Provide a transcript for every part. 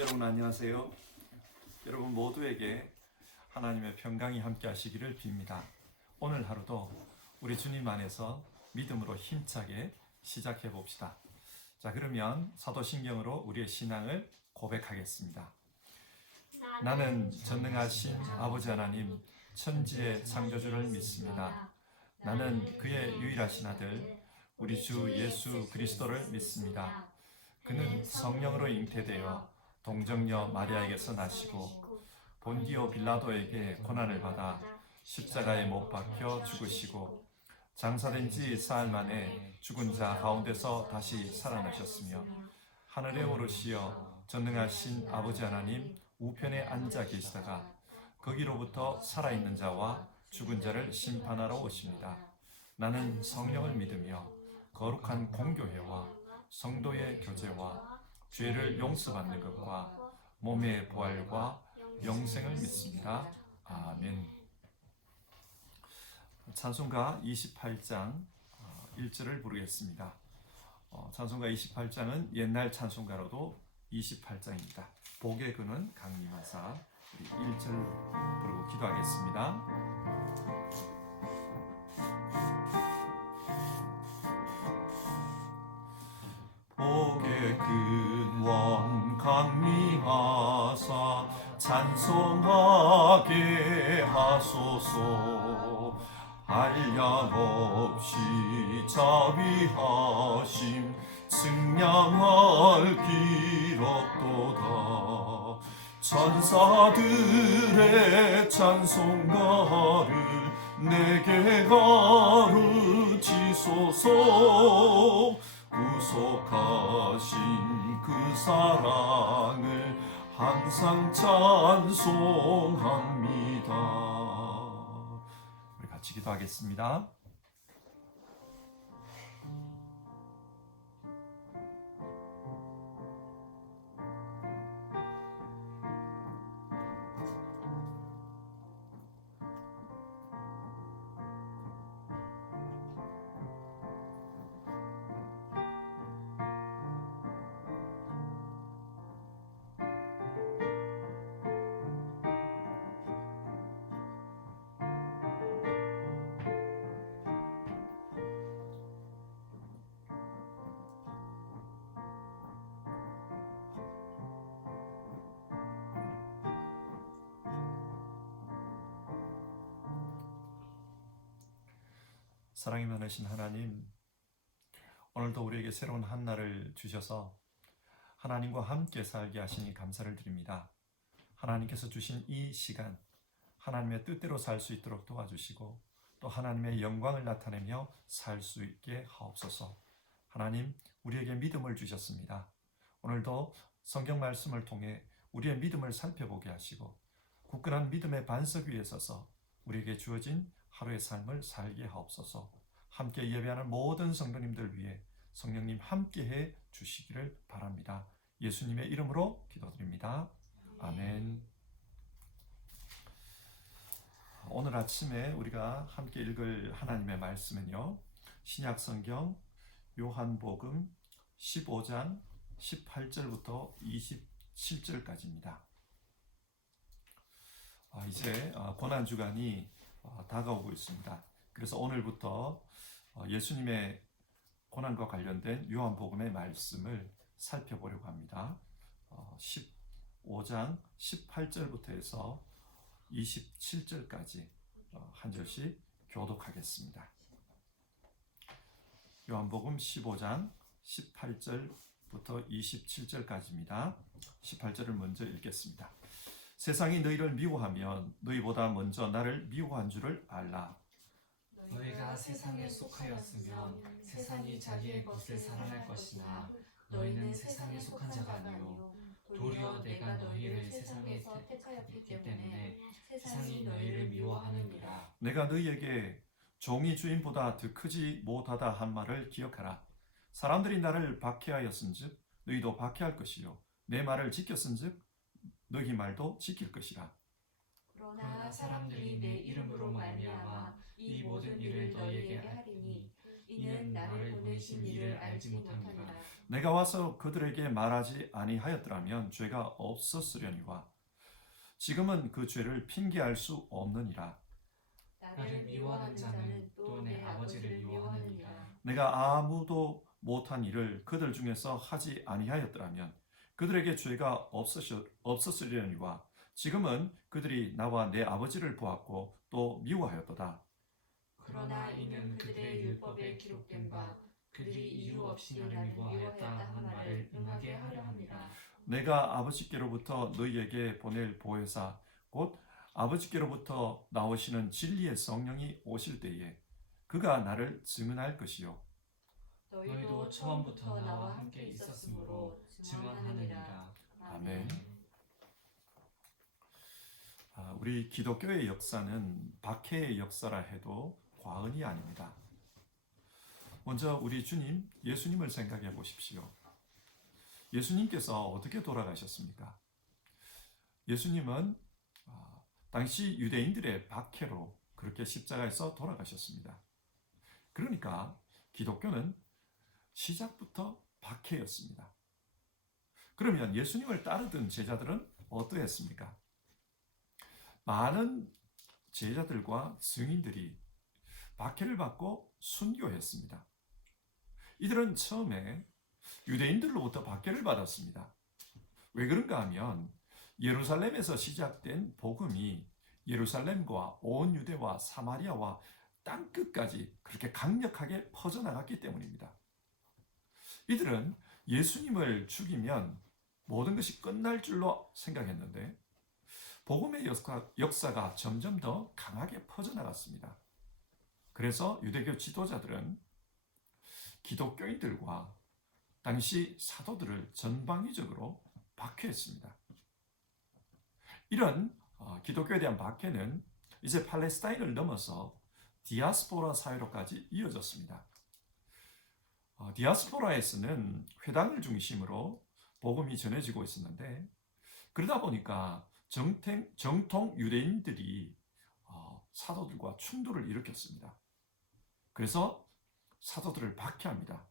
여러분 안녕하세요. 여러분 모두에게 하나님의 평강이 함께 하시기를 빕니다. 오늘 하루도 우리 주님 안에서 믿음으로 힘차게 시작해 봅시다. 자, 그러면 사도신경으로 우리의 신앙을 고백하겠습니다. 나는 전능하신 아버지 하나님 천지의 창조주를 믿습니다. 나는 그의 유일하신 아들 우리 주 예수 그리스도를 믿습니다. 그는 성령으로 잉태되어 동정녀 마리아에게서 나시고 본디오 빌라도에게 고난을 받아 십자가에 못 박혀 죽으시고 장사된 지 사흘 만에 죽은 자 가운데서 다시 살아나셨으며 하늘에 오르시어 전능하신 아버지 하나님 우편에 앉아 계시다가 거기로부터 살아있는 자와 죽은 자를 심판하러 오십니다. 나는 성령을 믿으며 거룩한 공교회와 성도의 교제와 죄를 용서받는 것과 몸의 부활과 영생을 믿습니다. 아멘. 찬송가 28장 1절을 부르겠습니다. 찬송가 28장은 옛날 찬송가로도 28장입니다. 복의 근원 강림하사 우리 1절 부르고 기도하겠습니다. 복의 근원 강림하사 찬송하게 하소서. 한량없이 자비하심 승량할 기록도다. 천사들의 찬송가를 내게 가르치소서. 구속하신 그 사랑을 항상 찬송합니다. 우리 같이 기도하겠습니다. 사랑이 많으신 하나님, 오늘도 우리에게 새로운 한날을 주셔서 하나님과 함께 살게 하시니 감사를 드립니다. 하나님께서 주신 이 시간, 하나님의 뜻대로 살 수 있도록 도와주시고 또 하나님의 영광을 나타내며 살 수 있게 하옵소서. 하나님, 우리에게 믿음을 주셨습니다. 오늘도 성경 말씀을 통해 우리의 믿음을 살펴보게 하시고 굳건한 믿음의 반석 위에 서서 우리에게 주어진 하루의 삶을 살게 하옵소서. 함께 예배하는 모든 성도님들 위해 성령님 함께해 주시기를 바랍니다. 예수님의 이름으로 기도드립니다. 아멘. 오늘 아침에 우리가 함께 읽을 하나님의 말씀은요, 신약성경 요한복음 15장 18절부터 27절까지입니다. 이제 고난주간이 다가오고 있습니다. 그래서 오늘부터 예수님의 고난과 관련된 요한복음의 말씀을 살펴보려고 합니다. 15장 18절부터 해서 27절까지 한 절씩 교독하겠습니다. 요한복음 15장 18절부터 27절까지입니다. 18절을 먼저 읽겠습니다. 세상이 너희를 미워하면 너희보다 먼저 나를 미워한 줄을 알라. 너희가 세상에 속하였으면 세상이 자기의 것을 사랑할 것이나 너희는 세상에 속한 자가 아니요 도리어 내가 너희를 세상에서 택하였기 때문에 세상이 너희를 미워하느니라. 내가 너희에게 종이 주인보다 더 크지 못하다 한 말을 기억하라. 사람들이 나를 박해하였은즉 너희도 박해할 것이요 내 말을 지켰은즉 너희 말도 지킬 것이라. 그러나 사람들이 내 이름으로 말미암아 이 모든 일을 너희에게 하리니 이는 나를 보내신 이를 알지 못함이라. 내가 와서 그들에게 말하지 아니하였더라면 죄가 없었으려니와 지금은 그 죄를 핑계할 수 없느니라. 나를 미워하는 자는 또 내 아버지를 미워하느니라. 내가 아무도 못한 일을 그들 중에서 하지 아니하였더라면 그들에게 죄가 없었으려니와 지금은 그들이 나와 내 아버지를 보았고 또 미워하였도다. 그러나 이는 그들의 율법에 기록된 바 그들이 이유 없이 나를 미워하였다 한 말을 응하게 하려 함이라. 내가 아버지께로부터 너희에게 보낼 보혜사 곧 아버지께로부터 나오시는 진리의 성령이 오실 때에 그가 나를 증언할 것이요 너희도 처음부터 나와 함께 있었으므로 증언하느니라. 아멘. 우리 기독교의 역사는 박해의 역사라 해도 과언이 아닙니다. 먼저 우리 주님 예수님을 생각해 보십시오. 예수님께서 어떻게 돌아가셨습니까? 예수님은 당시 유대인들의 박해로 그렇게 십자가에서 돌아가셨습니다. 그러니까 기독교는 시작부터 박해였습니다. 그러면 예수님을 따르던 제자들은 어떠했습니까? 많은 제자들과 증인들이 박해를 받고 순교했습니다. 이들은 처음에 유대인들로부터 박해를 받았습니다. 왜 그런가 하면 예루살렘에서 시작된 복음이 예루살렘과 온 유대와 사마리아와 땅끝까지 그렇게 강력하게 퍼져나갔기 때문입니다. 이들은 예수님을 죽이면 모든 것이 끝날 줄로 생각했는데 복음의 역사가 점점 더 강하게 퍼져나갔습니다. 그래서 유대교 지도자들은 기독교인들과 당시 사도들을 전방위적으로 박해했습니다. 이런 기독교에 대한 박해는 이제 팔레스타인을 넘어서 디아스포라 사회로까지 이어졌습니다. 디아스포라에서는 회당을 중심으로 복음이 전해지고 있었는데 그러다 보니까 정통 유대인들이 사도들과 충돌을 일으켰습니다. 그래서 사도들을 박해합니다.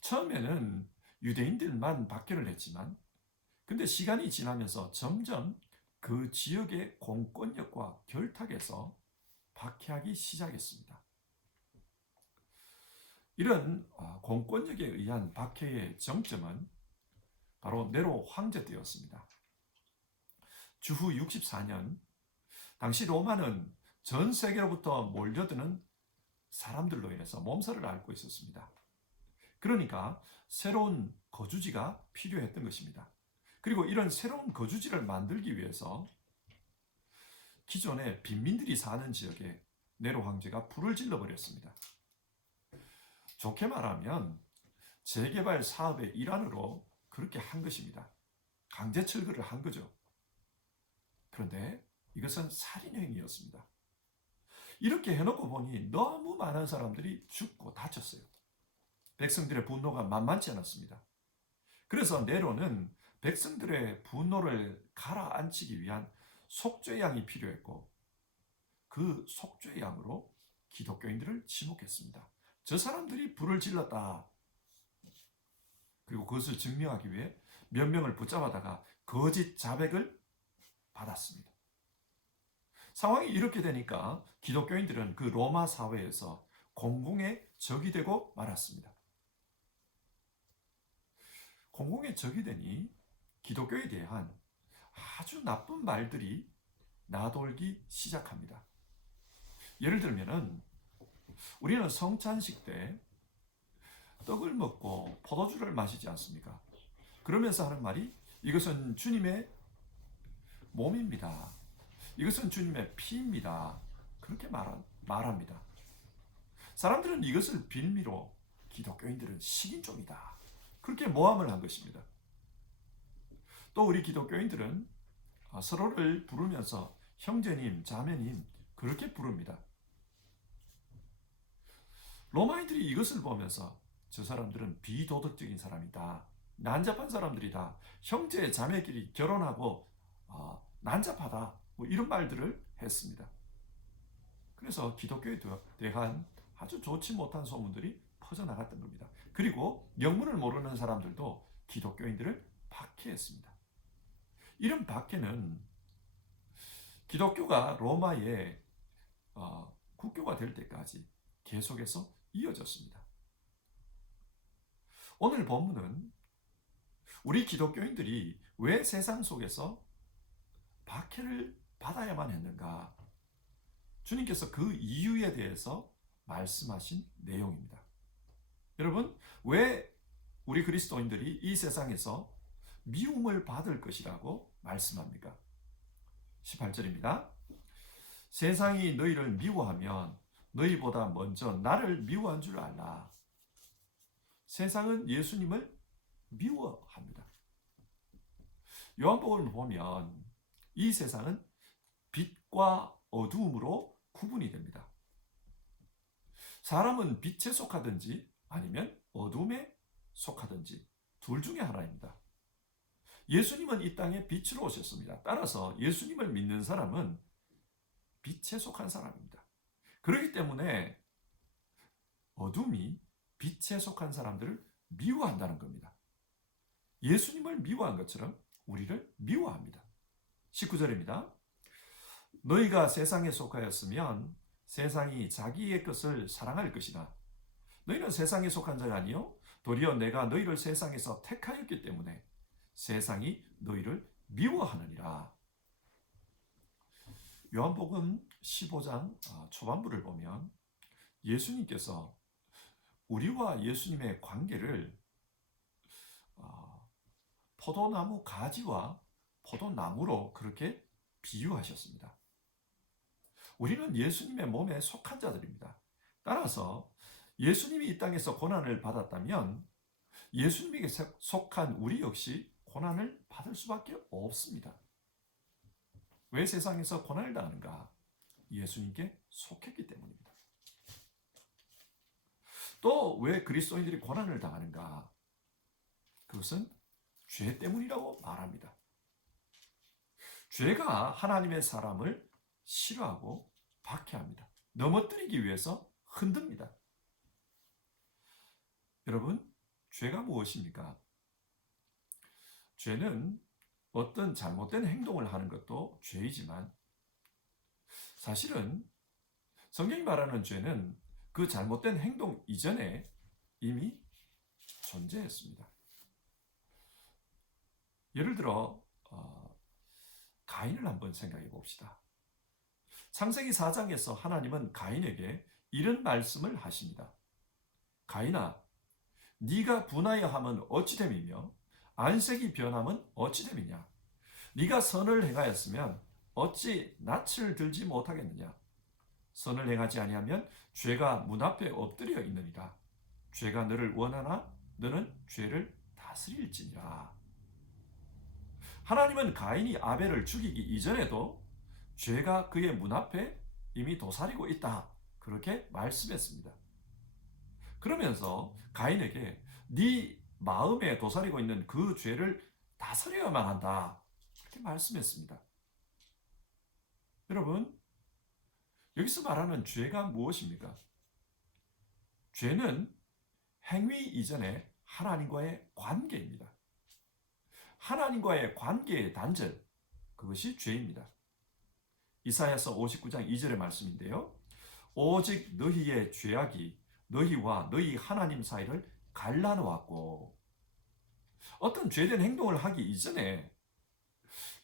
처음에는 유대인들만 박해를 했지만 근데 시간이 지나면서 점점 그 지역의 공권력과 결탁해서 박해하기 시작했습니다. 이런 공권력에 의한 박해의 정점은 바로 네로 황제 때였습니다. 주후 64년 당시 로마는 전 세계로부터 몰려드는 사람들로 인해서 몸살을 앓고 있었습니다. 그러니까 새로운 거주지가 필요했던 것입니다. 그리고 이런 새로운 거주지를 만들기 위해서 기존에 빈민들이 사는 지역에 네로 황제가 불을 질러버렸습니다. 좋게 말하면 재개발 사업의 일환으로 그렇게 한 것입니다. 강제 철거를 한 거죠. 그런데 이것은 살인행위였습니다. 이렇게 해놓고 보니 너무 많은 사람들이 죽고 다쳤어요. 백성들의 분노가 만만치 않았습니다. 그래서 네로는 백성들의 분노를 가라앉히기 위한 속죄양이 필요했고 그 속죄양으로 기독교인들을 지목했습니다. 저 사람들이 불을 질렀다. 그리고 그것을 증명하기 위해 몇 명을 붙잡아다가 거짓 자백을 받았습니다. 상황이 이렇게 되니까 기독교인들은 그 로마 사회에서 공공의 적이 되고 말았습니다. 공공의 적이 되니 기독교에 대한 아주 나쁜 말들이 나돌기 시작합니다. 예를 들면은 우리는 성찬식 때 떡을 먹고 포도주를 마시지 않습니까? 그러면서 하는 말이 이것은 주님의 몸입니다. 이것은 주님의 피입니다. 그렇게 말합니다. 사람들은 이것을 빌미로 기독교인들은 식인종이다. 그렇게 모함을 한 것입니다. 또 우리 기독교인들은 서로를 부르면서 형제님, 자매님 그렇게 부릅니다. 로마인들이 이것을 보면서 저 사람들은 비도덕적인 사람이다. 난잡한 사람들이다. 형제, 자매끼리 결혼하고 난잡하다. 뭐 이런 말들을 했습니다. 그래서 기독교에 대한 아주 좋지 못한 소문들이 퍼져나갔던 겁니다. 그리고 영문을 모르는 사람들도 기독교인들을 박해했습니다. 이런 박해는 기독교가 로마의 국교가 될 때까지 계속해서 이어졌습니다. 오늘 본문은 우리 기독교인들이 왜 세상 속에서 박해를 받아야만 했는가? 주님께서 그 이유에 대해서 말씀하신 내용입니다. 여러분, 왜 우리 그리스도인들이 이 세상에서 미움을 받을 것이라고 말씀합니까? 18절입니다. 세상이 너희를 미워하면 너희보다 먼저 나를 미워한 줄 알라. 세상은 예수님을 미워합니다. 요한복음을 보면 이 세상은 빛과 어두움으로 구분이 됩니다. 사람은 빛에 속하든지 아니면 어둠에 속하든지 둘 중에 하나입니다. 예수님은 이 땅에 빛으로 오셨습니다. 따라서 예수님을 믿는 사람은 빛에 속한 사람입니다. 그렇기 때문에 어둠이 빛에 속한 사람들을 미워한다는 겁니다. 예수님을 미워한 것처럼 우리를 미워합니다. 19절입니다. 너희가 세상에 속하였으면 세상이 자기의 것을 사랑할 것이나 너희는 세상에 속한 자가 아니요 도리어 내가 너희를 세상에서 택하였기 때문에 세상이 너희를 미워하느니라. 요한복음 15장 초반부를 보면 예수님께서 우리와 예수님의 관계를 포도나무 가지와 포도나무로 그렇게 비유하셨습니다. 우리는 예수님의 몸에 속한 자들입니다. 따라서 예수님이 이 땅에서 고난을 받았다면 예수님에게 속한 우리 역시 고난을 받을 수밖에 없습니다. 왜 세상에서 고난을 당하는가? 예수님께 속했기 때문입니다. 또 왜 그리스도인들이 고난을 당하는가? 그것은 죄 때문이라고 말합니다. 죄가 하나님의 사람을 싫어하고 박해합니다. 넘어뜨리기 위해서 흔듭니다. 여러분, 죄가 무엇입니까? 죄는 어떤 잘못된 행동을 하는 것도 죄이지만 사실은 성경이 말하는 죄는 그 잘못된 행동 이전에 이미 존재했습니다. 예를 들어 가인을 한번 생각해 봅시다. 창세기 4장에서 하나님은 가인에게 이런 말씀을 하십니다. 가인아, 네가 분하여 함은 어찌 됨이며 안색이 변함은 어찌 됨이냐? 네가 선을 행하였으면 어찌 낯을 들지 못하겠느냐? 선을 행하지 아니하면 죄가 문 앞에 엎드려 있느니라. 죄가 너를 원하나 너는 죄를 다스릴지니라. 하나님은 가인이 아벨을 죽이기 이전에도 죄가 그의 문 앞에 이미 도사리고 있다. 그렇게 말씀했습니다. 그러면서 가인에게 네 마음에 도사리고 있는 그 죄를 다스려야만 한다. 그렇게 말씀했습니다. 여러분, 여기서 말하는 죄가 무엇입니까? 죄는 행위 이전에 하나님과의 관계입니다. 하나님과의 관계의 단절, 그것이 죄입니다. 이사야서 59장 2절의 말씀인데요. 오직 너희의 죄악이 너희와 너희 하나님 사이를 갈라놓았고, 어떤 죄된 행동을 하기 이전에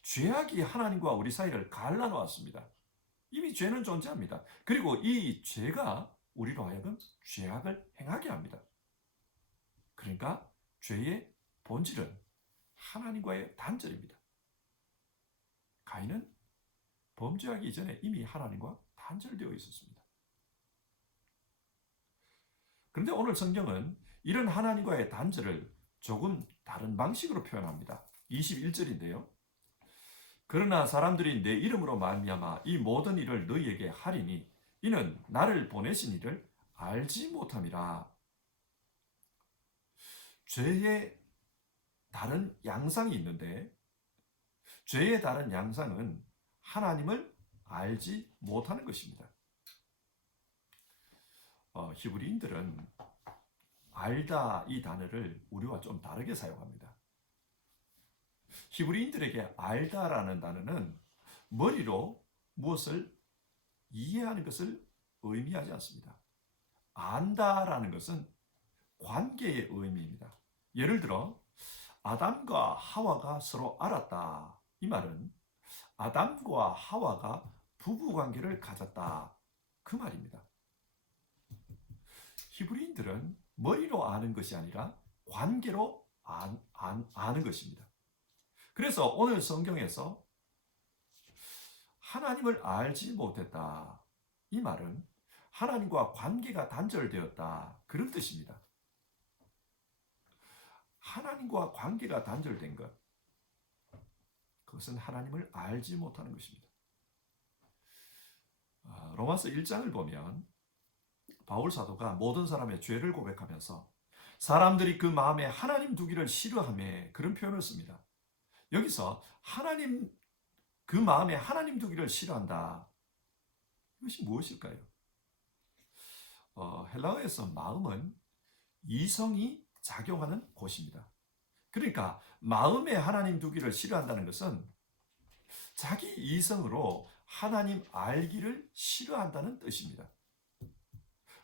죄악이 하나님과 우리 사이를 갈라놓았습니다. 이미 죄는 존재합니다. 그리고 이 죄가 우리로 하여금 죄악을 행하게 합니다. 그러니까 죄의 본질은 하나님과의 단절입니다. 가인은 범죄하기 이전에 이미 하나님과 단절되어 있었습니다. 그런데 오늘 성경은 이런 하나님과의 단절을 조금 다른 방식으로 표현합니다. 21절인데요. 그러나 사람들이 내 이름으로 말미암아 이 모든 일을 너희에게 하리니 이는 나를 보내신 이를 알지 못함이라. 죄의 다른 양상이 있는데 죄의 다른 양상은 하나님을 알지 못하는 것입니다. 히브리인들은 알다 이 단어를 우리와 좀 다르게 사용합니다. 히브리인들에게 알다라는 단어는 머리로 무엇을 이해하는 것을 의미하지 않습니다. 안다라는 것은 관계의 의미입니다. 예를 들어 아담과 하와가 서로 알았다. 이 말은 아담과 하와가 부부 관계를 가졌다. 그 말입니다. 히브리인들은 머리로 아는 것이 아니라 관계로 아는 것입니다. 그래서 오늘 성경에서 하나님을 알지 못했다. 이 말은 하나님과 관계가 단절되었다. 그런 뜻입니다. 하나님과 관계가 단절된 것. 그것은 하나님을 알지 못하는 것입니다. 로마서 1장을 보면 바울 사도가 모든 사람의 죄를 고백하면서 사람들이 그 마음에 하나님 두기를 싫어하며 그런 표현을 씁니다. 여기서 그 마음에 하나님 두기를 싫어한다. 이것이 무엇일까요? 헬라어에서 마음은 이성이 작용하는 곳입니다. 그러니까 마음에 하나님 두기를 싫어한다는 것은 자기 이성으로 하나님 알기를 싫어한다는 뜻입니다.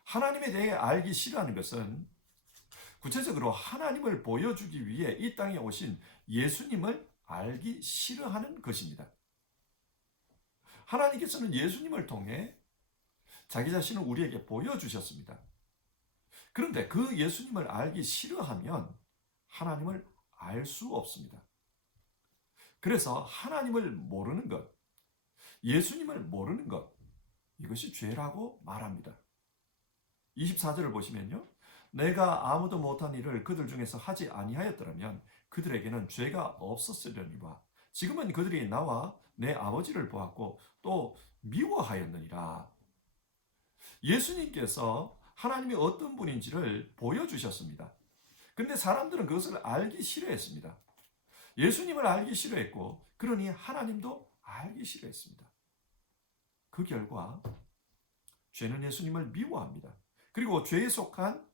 하나님에 대해 알기 싫어하는 것은 구체적으로 하나님을 보여주기 위해 이 땅에 오신 예수님을 알기 싫어하는 것입니다. 하나님께서는 예수님을 통해 자기 자신을 우리에게 보여주셨습니다. 그런데 그 예수님을 알기 싫어하면 하나님을 알 수 없습니다. 그래서 하나님을 모르는 것, 예수님을 모르는 것, 이것이 죄라고 말합니다. 24절을 보시면요. 내가 아무도 못한 일을 그들 중에서 하지 아니하였더라면 그들에게는 죄가 없었으려니와 지금은 그들이 나와 내 아버지를 보았고 또 미워하였느니라. 예수님께서 하나님이 어떤 분인지를 보여주셨습니다. 그런데 사람들은 그것을 알기 싫어했습니다. 예수님을 알기 싫어했고 그러니 하나님도 알기 싫어했습니다. 그 결과 죄는 예수님을 미워합니다. 그리고 죄에 속한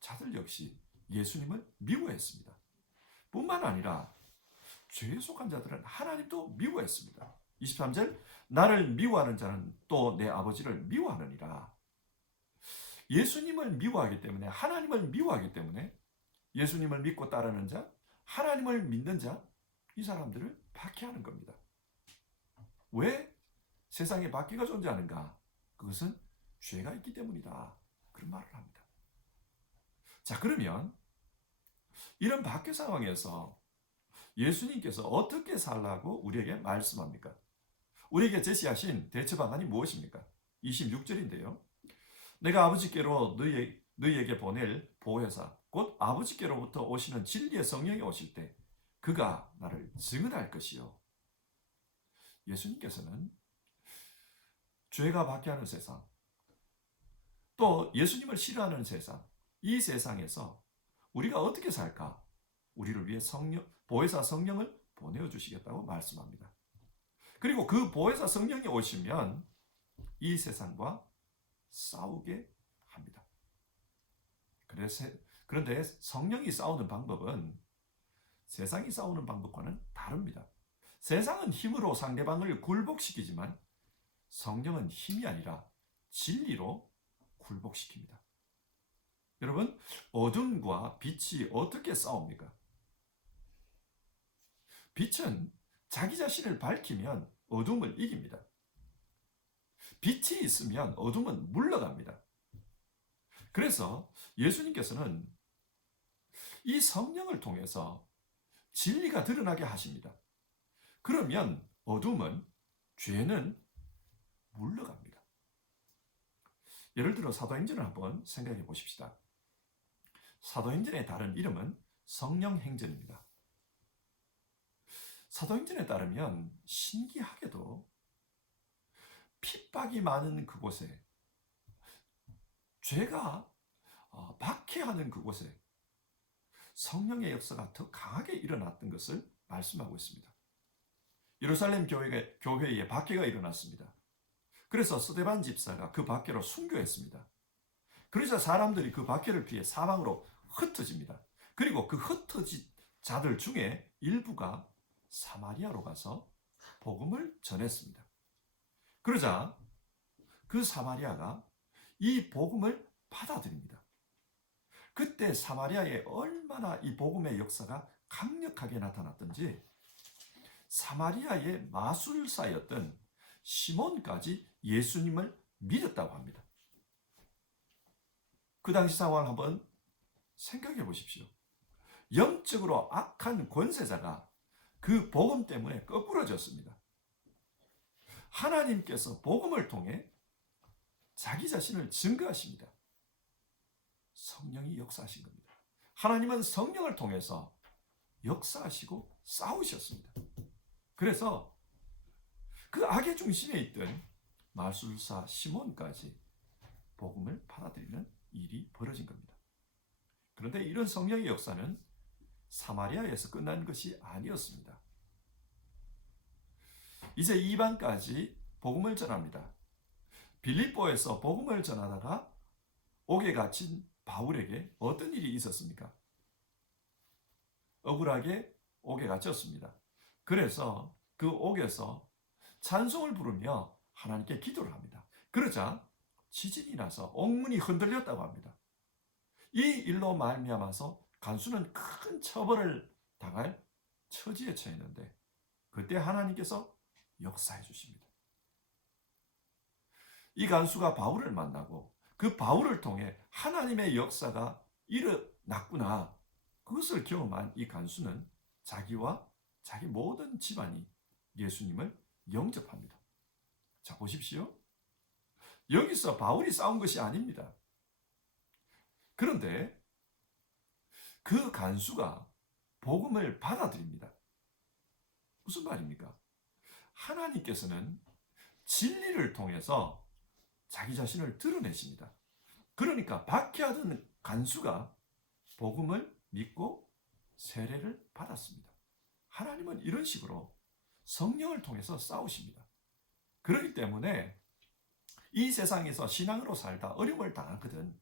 자들 역시 예수님을 미워했습니다. 뿐만 아니라 죄에 속한 자들은 하나님도 미워했습니다. 23절 나를 미워하는 자는 또 내 아버지를 미워하느니라. 예수님을 미워하기 때문에 하나님을 미워하기 때문에 예수님을 믿고 따르는 자, 하나님을 믿는 자, 이 사람들을 박해하는 겁니다. 왜 세상에 박해가 존재하는가? 그것은 죄가 있기 때문이다. 그런 말을 합니다. 자, 그러면 이런 박해 상황에서 예수님께서 어떻게 살라고 우리에게 말씀합니까? 우리에게 제시하신 대처 방안이 무엇입니까? 26절인데요. 내가 아버지께로 너희에게 보낼 보혜사 곧 아버지께로부터 오시는 진리의 성령이 오실 때 그가 나를 증언할 것이요. 예수님께서는 죄가 박해하는 세상, 또 예수님을 싫어하는 세상, 이 세상에서 우리가 어떻게 살까? 우리를 위해 보혜사 성령을 보내어 주시겠다고 말씀합니다. 그리고 그 보혜사 성령이 오시면 이 세상과 싸우게 합니다. 그런데 성령이 싸우는 방법은 세상이 싸우는 방법과는 다릅니다. 세상은 힘으로 상대방을 굴복시키지만 성령은 힘이 아니라 진리로 굴복시킵니다. 여러분, 어둠과 빛이 어떻게 싸웁니까? 빛은 자기 자신을 밝히면 어둠을 이깁니다. 빛이 있으면 어둠은 물러갑니다. 그래서 예수님께서는 이 성령을 통해서 진리가 드러나게 하십니다. 그러면 어둠은, 죄는 물러갑니다. 예를 들어 사도행전을 한번 생각해 보십시다. 사도행전의 다른 이름은 성령행전입니다. 사도행전에 따르면 신기하게도 핍박이 많은 그곳에, 죄가 박해하는 그곳에 성령의 역사가 더 강하게 일어났던 것을 말씀하고 있습니다. 예루살렘 교회에 박해가 일어났습니다. 그래서 스데반 집사가 그 박해로 순교했습니다. 그러자 사람들이 그 박해를 피해 사방으로 흩어집니다. 그리고 그 흩어진 자들 중에 일부가 사마리아로 가서 복음을 전했습니다. 그러자 그 사마리아가 이 복음을 받아들입니다. 그때 사마리아에 얼마나 이 복음의 역사가 강력하게 나타났던지 사마리아의 마술사였던 시몬까지 예수님을 믿었다고 합니다. 그 당시 상황을 한번 생각해 보십시오. 영적으로 악한 권세자가 그 복음 때문에 거꾸러졌습니다. 하나님께서 복음을 통해 자기 자신을 증거하십니다. 성령이 역사하신 겁니다. 하나님은 성령을 통해서 역사하시고 싸우셨습니다. 그래서 그 악의 중심에 있던 마술사 시몬까지 복음을 받아들이는 일이 벌어진 겁니다. 그런데 이런 성령의 역사는 사마리아에서 끝난 것이 아니었습니다. 이제 이방까지 복음을 전합니다. 빌립보에서 복음을 전하다가 옥에 갇힌 바울에게 어떤 일이 있었습니까? 억울하게 옥에 갇혔습니다. 그래서 그 옥에서 찬송을 부르며 하나님께 기도를 합니다. 그러자 지진이 나서 옥문이 흔들렸다고 합니다. 이 일로 말미암아서 간수는 큰 처벌을 당할 처지에 처했는데 그때 하나님께서 역사해 주십니다. 이 간수가 바울을 만나고 그 바울을 통해 하나님의 역사가 일어났구나. 그것을 경험한 이 간수는 자기와 자기 모든 집안이 예수님을 영접합니다. 자, 보십시오. 여기서 바울이 싸운 것이 아닙니다. 그런데 그 간수가 복음을 받아들입니다. 무슨 말입니까? 하나님께서는 진리를 통해서 자기 자신을 드러내십니다. 그러니까 박해하던 간수가 복음을 믿고 세례를 받았습니다. 하나님은 이런 식으로 성령을 통해서 싸우십니다. 그렇기 때문에 이 세상에서 신앙으로 살다 어려움을 당하거든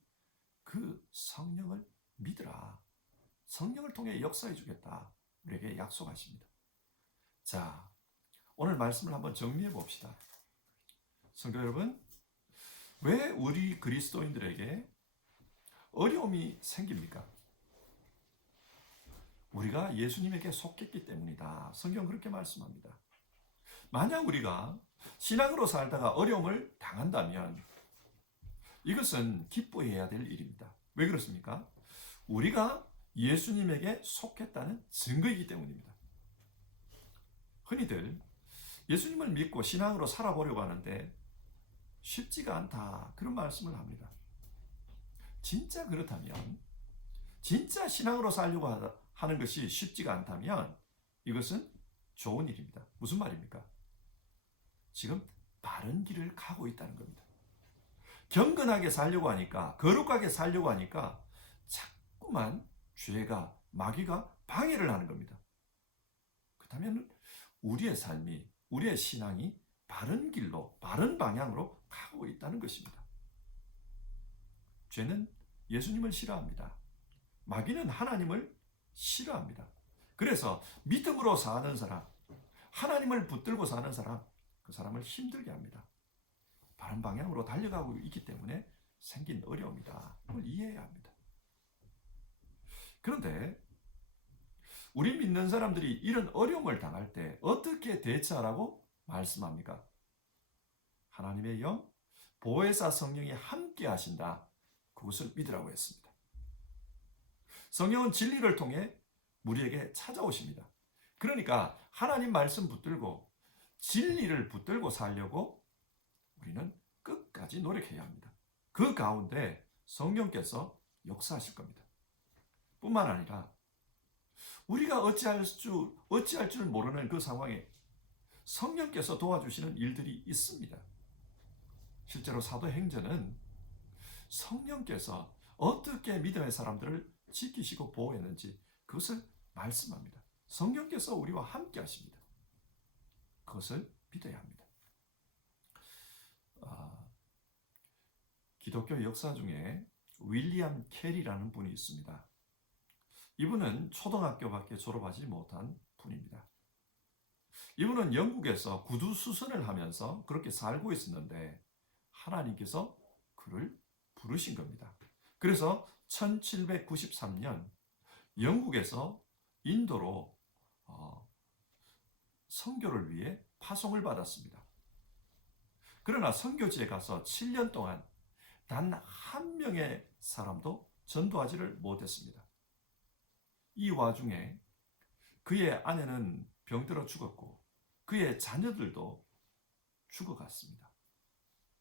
그 성령을 믿으라. 성령을 통해 역사해 주겠다. 우리에게 약속하십니다. 자, 오늘 말씀을 한번 정리해 봅시다. 성도 여러분, 왜 우리 그리스도인들에게 어려움이 생깁니까? 우리가 예수님에게 속했기 때문이다. 성경 그렇게 말씀합니다. 만약 우리가 신앙으로 살다가 어려움을 당한다면 이것은 기뻐해야 될 일입니다. 왜 그렇습니까? 우리가 예수님에게 속했다는 증거이기 때문입니다. 흔히들 예수님을 믿고 신앙으로 살아보려고 하는데 쉽지가 않다. 그런 말씀을 합니다. 진짜 그렇다면, 진짜 신앙으로 살려고 하는 것이 쉽지가 않다면 이것은 좋은 일입니다. 무슨 말입니까? 지금 바른 길을 가고 있다는 겁니다. 경건하게 살려고 하니까, 거룩하게 살려고 하니까 자꾸만 죄가, 마귀가 방해를 하는 겁니다. 그렇다면 우리의 삶이, 우리의 신앙이 바른 길로, 바른 방향으로 가고 있다는 것입니다. 죄는 예수님을 싫어합니다. 마귀는 하나님을 싫어합니다. 그래서 믿음으로 사는 사람, 하나님을 붙들고 사는 사람, 그 사람을 힘들게 합니다. 바른 방향으로 달려가고 있기 때문에 생긴 어려움이다. 그걸 이해해야 합니다. 그런데 우리 믿는 사람들이 이런 어려움을 당할 때 어떻게 대처하라고 말씀합니까? 하나님의 영, 보혜사 성령이 함께 하신다. 그것을 믿으라고 했습니다. 성령은 진리를 통해 우리에게 찾아오십니다. 그러니까 하나님 말씀 붙들고 진리를 붙들고 살려고 우리는 끝까지 노력해야 합니다. 그 가운데 성령께서 역사하실 겁니다. 뿐만 아니라 우리가 어찌할 줄 모르는 그 상황에 성령께서 도와주시는 일들이 있습니다. 실제로 사도행전은 성령께서 어떻게 믿음의 사람들을 지키시고 보호했는지 그것을 말씀합니다. 성령께서 우리와 함께 하십니다. 그것을 믿어야 합니다. 기독교 역사 중에 윌리엄 캐리라는 분이 있습니다. 이분은 초등학교밖에 졸업하지 못한 분입니다. 이분은 영국에서 구두 수선을 하면서 그렇게 살고 있었는데 하나님께서 그를 부르신 겁니다. 그래서 1793년 영국에서 인도로 선교를 위해 파송을 받았습니다. 그러나 선교지에 가서 7년 동안 단 한 명의 사람도 전도하지를 못했습니다. 이 와중에 그의 아내는 병들어 죽었고 그의 자녀들도 죽어갔습니다.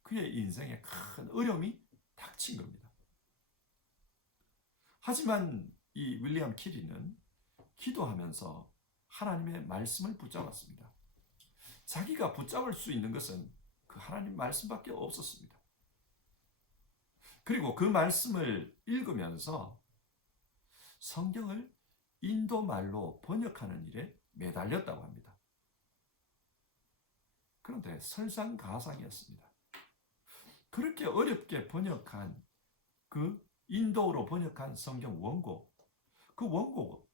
그의 인생에 큰 어려움이 닥친 겁니다. 하지만 이 윌리엄 캐리는 기도하면서 하나님의 말씀을 붙잡았습니다. 자기가 붙잡을 수 있는 것은 그 하나님 말씀밖에 없었습니다. 그리고 그 말씀을 읽으면서 성경을 인도 말로 번역하는 일에 매달렸다고 합니다. 그런데 설상가상이었습니다. 그렇게 어렵게 번역한 그 인도어로 번역한 성경 원고, 그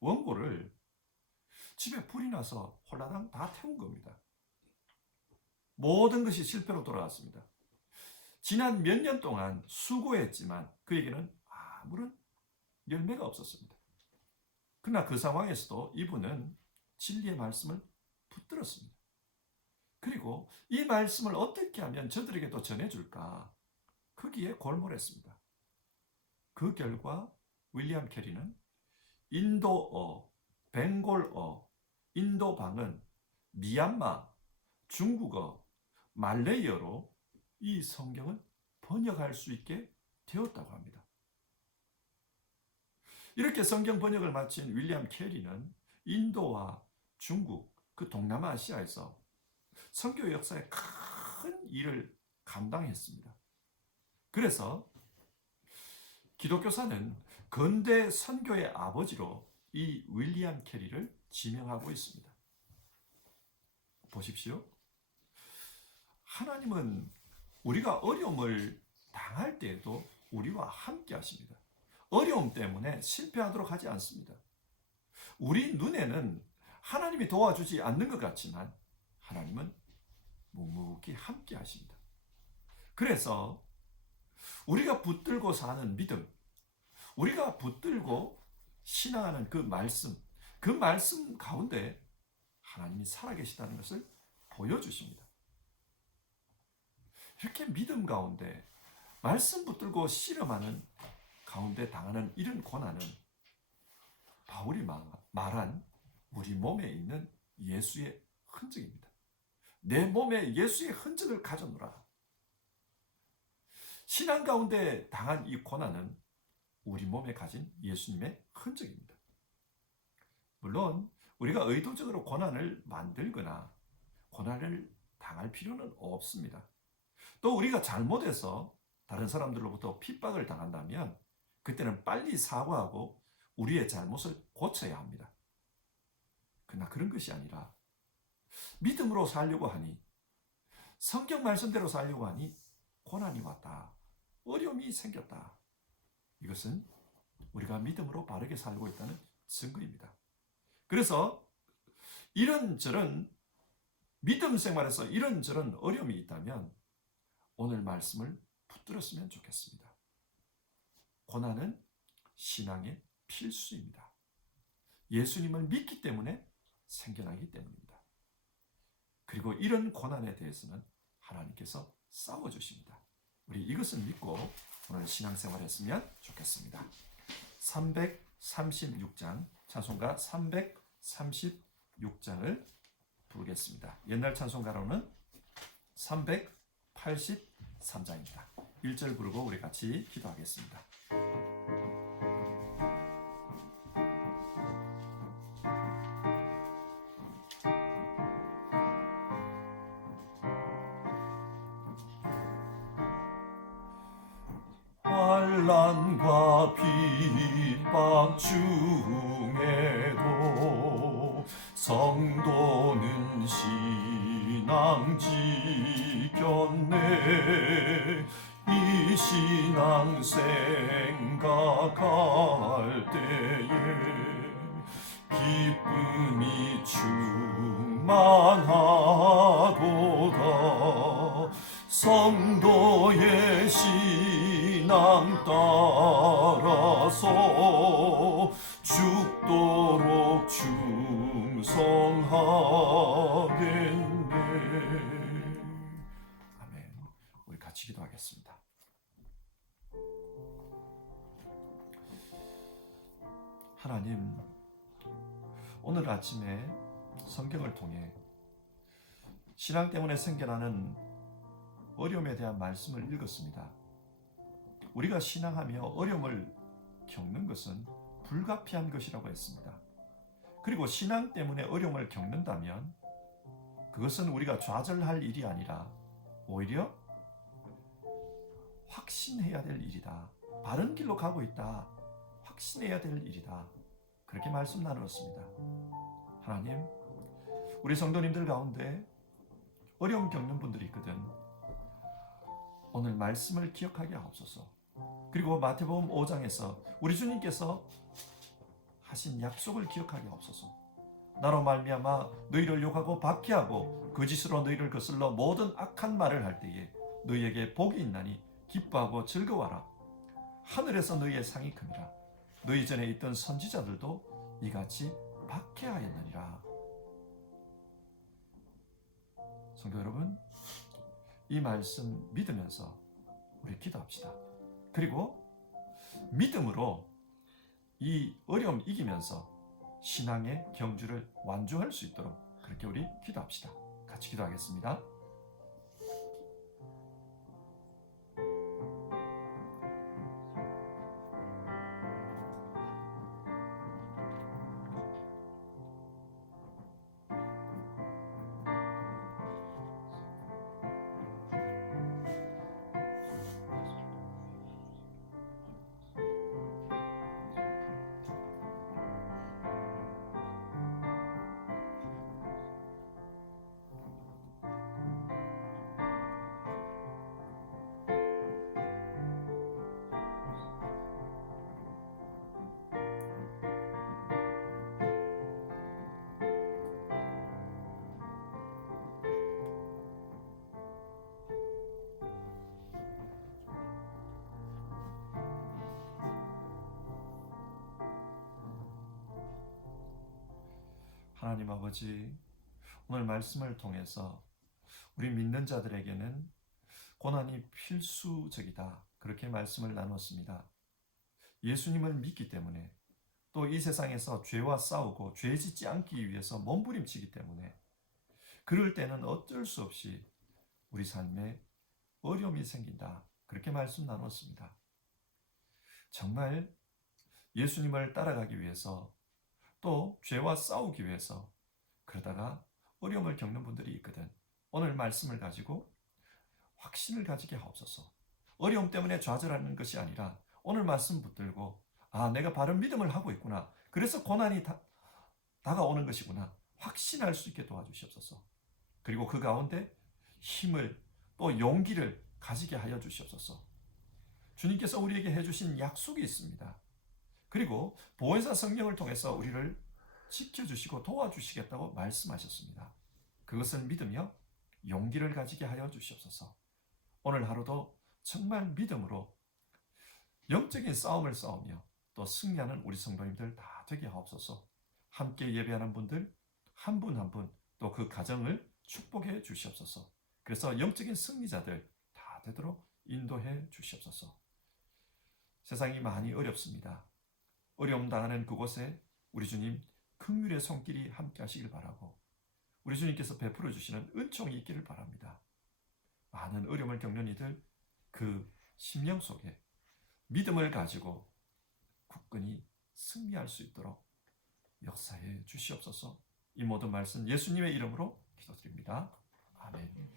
원고를 집에 불이 나서 홀라당 다 태운 겁니다. 모든 것이 실패로 돌아갔습니다. 지난 몇 년 동안 수고했지만 그에게는 아무런 열매가 없었습니다. 그러나 그 상황에서도 이분은 진리의 말씀을 붙들었습니다. 그리고 이 말씀을 어떻게 하면 저들에게도 전해줄까? 거기에 골몰했습니다. 그 결과 윌리엄 캐리는 인도어, 벵골어, 인도방언, 미얀마, 중국어, 말레이어로 이 성경을 번역할 수 있게 되었다고 합니다. 이렇게 성경 번역을 마친 윌리엄 캐리는 인도와 중국, 그 동남아시아에서 선교 역사에 큰 일을 감당했습니다. 그래서 기독교사는 근대 선교의 아버지로 이 윌리엄 캐리를 지명하고 있습니다. 보십시오. 하나님은 우리가 어려움을 당할 때에도 우리와 함께 하십니다. 어려움 때문에 실패하도록 하지 않습니다. 우리 눈에는 하나님이 도와주지 않는 것 같지만 하나님은 묵묵히 함께 하십니다. 그래서 우리가 붙들고 사는 믿음, 우리가 붙들고 신앙하는 그 말씀 가운데 하나님이 살아계시다는 것을 보여주십니다. 이렇게 믿음 가운데 말씀 붙들고 씨름하는 가운데 당하는 이런 고난은 바울이 말한 우리 몸에 있는 예수의 흔적입니다. 내 몸에 예수의 흔적을 가져노라. 신앙 가운데 당한 이 고난은 우리 몸에 가진 예수님의 흔적입니다. 물론 우리가 의도적으로 고난을 만들거나 고난을 당할 필요는 없습니다. 또 우리가 잘못해서 다른 사람들로부터 핍박을 당한다면 그때는 빨리 사과하고 우리의 잘못을 고쳐야 합니다. 그러나 그런 것이 아니라 믿음으로 살려고 하니, 성경 말씀대로 살려고 하니 고난이 왔다, 어려움이 생겼다. 이것은 우리가 믿음으로 바르게 살고 있다는 증거입니다. 그래서 이런저런 믿음 생활에서 이런저런 어려움이 있다면 오늘 말씀을 붙들었으면 좋겠습니다. 고난은 신앙의 필수입니다. 예수님을 믿기 때문에 생겨나기 때문입니다. 그리고 이런 고난에 대해서는 하나님께서 싸워주십니다. 우리 이것을 믿고 오늘 신앙생활 했으면 좋겠습니다. 336장, 찬송가 336장을 부르겠습니다. 옛날 찬송가로는 383장입니다. 1절 부르고 우리 같이 기도하겠습니다. 환난과 핍박 중에도 성도는 신앙 지켰네. 이 신앙 생각할 때에 기쁨이 충만하도다. 성도의 신앙 따라서 죽도록 충성하겠네. 아멘. 우리 같이 기도하겠습니다. 하나님, 오늘 아침에 성경을 통해 신앙 때문에 생겨나는 어려움에 대한 말씀을 읽었습니다. 우리가 신앙하며 어려움을 겪는 것은 불가피한 것이라고 했습니다. 그리고 신앙 때문에 어려움을 겪는다면 그것은 우리가 좌절할 일이 아니라 오히려 확신해야 될 일이다. 바른 길로 가고 있다. 확신해야 될 일이다. 그렇게 말씀 나누었습니다. 하나님, 우리 성도님들 가운데 어려움 겪는 분들이 있거든. 오늘 말씀을 기억하게 하옵소서. 그리고 마태복음 5장에서 우리 주님께서 하신 약속을 기억하게 하옵소서. 나로 말미암아 너희를 욕하고 박해하고 거짓으로 너희를 거슬러 모든 악한 말을 할 때에 너희에게 복이 있나니 기뻐하고 즐거워하라. 하늘에서 너희의 상이 큽니다. 너희 전에 있던 선지자들도 이같이 박해하였느니라. 성도 여러분, 이 말씀 믿으면서 우리 기도합시다. 그리고 믿음으로 이 어려움 이기면서 신앙의 경주를 완주할 수 있도록 그렇게 우리 기도합시다. 같이 기도하겠습니다. 하나님 아버지, 오늘 말씀을 통해서 우리 믿는 자들에게는 고난이 필수적이다. 그렇게 말씀을 나눴습니다. 예수님을 믿기 때문에, 또 이 세상에서 죄와 싸우고 죄 짓지 않기 위해서 몸부림치기 때문에 그럴 때는 어쩔 수 없이 우리 삶에 어려움이 생긴다. 그렇게 말씀 나눴습니다. 정말 예수님을 따라가기 위해서, 또 죄와 싸우기 위해서 그러다가 어려움을 겪는 분들이 있거든. 오늘 말씀을 가지고 확신을 가지게 하옵소서. 어려움 때문에 좌절하는 것이 아니라 오늘 말씀 붙들고, 아, 내가 바른 믿음을 하고 있구나. 그래서 고난이 다가오는 것이구나. 확신할 수 있게 도와주시옵소서. 그리고 그 가운데 힘을, 또 용기를 가지게 하여 주시옵소서. 주님께서 우리에게 해주신 약속이 있습니다. 그리고 보혜사 성령을 통해서 우리를 지켜주시고 도와주시겠다고 말씀하셨습니다. 그것을 믿으며 용기를 가지게 하여 주시옵소서. 오늘 하루도 정말 믿음으로 영적인 싸움을 싸우며 또 승리하는 우리 성도님들 다 되게 하옵소서. 함께 예배하는 분들 한 분 한 분, 또 그 가정을 축복해 주시옵소서. 그래서 영적인 승리자들 다 되도록 인도해 주시옵소서. 세상이 많이 어렵습니다. 어려움 당하는 그곳에 우리 주님 긍휼의 손길이 함께 하시길 바라고, 우리 주님께서 베풀어 주시는 은총이 있기를 바랍니다. 많은 어려움을 겪는 이들 그 심령 속에 믿음을 가지고 굳건히 승리할 수 있도록 역사해 주시옵소서. 이 모든 말씀 예수님의 이름으로 기도드립니다. 아멘.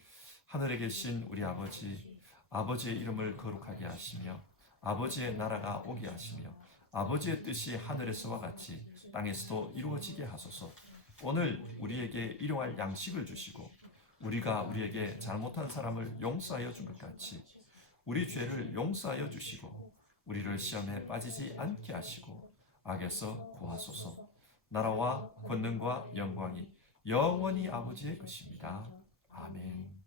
하늘에 계신 우리 아버지, 아버지의 이름을 거룩하게 하시며 아버지의 나라가 오게 하시며 아버지의 뜻이 하늘에서와 같이 땅에서도 이루어지게 하소서. 오늘 우리에게 일용할 양식을 주시고 우리가 우리에게 잘못한 사람을 용서하여 준 것 같이 우리 죄를 용서하여 주시고 우리를 시험에 빠지지 않게 하시고 악에서 구하소서. 나라와 권능과 영광이 영원히 아버지의 것입니다. 아멘.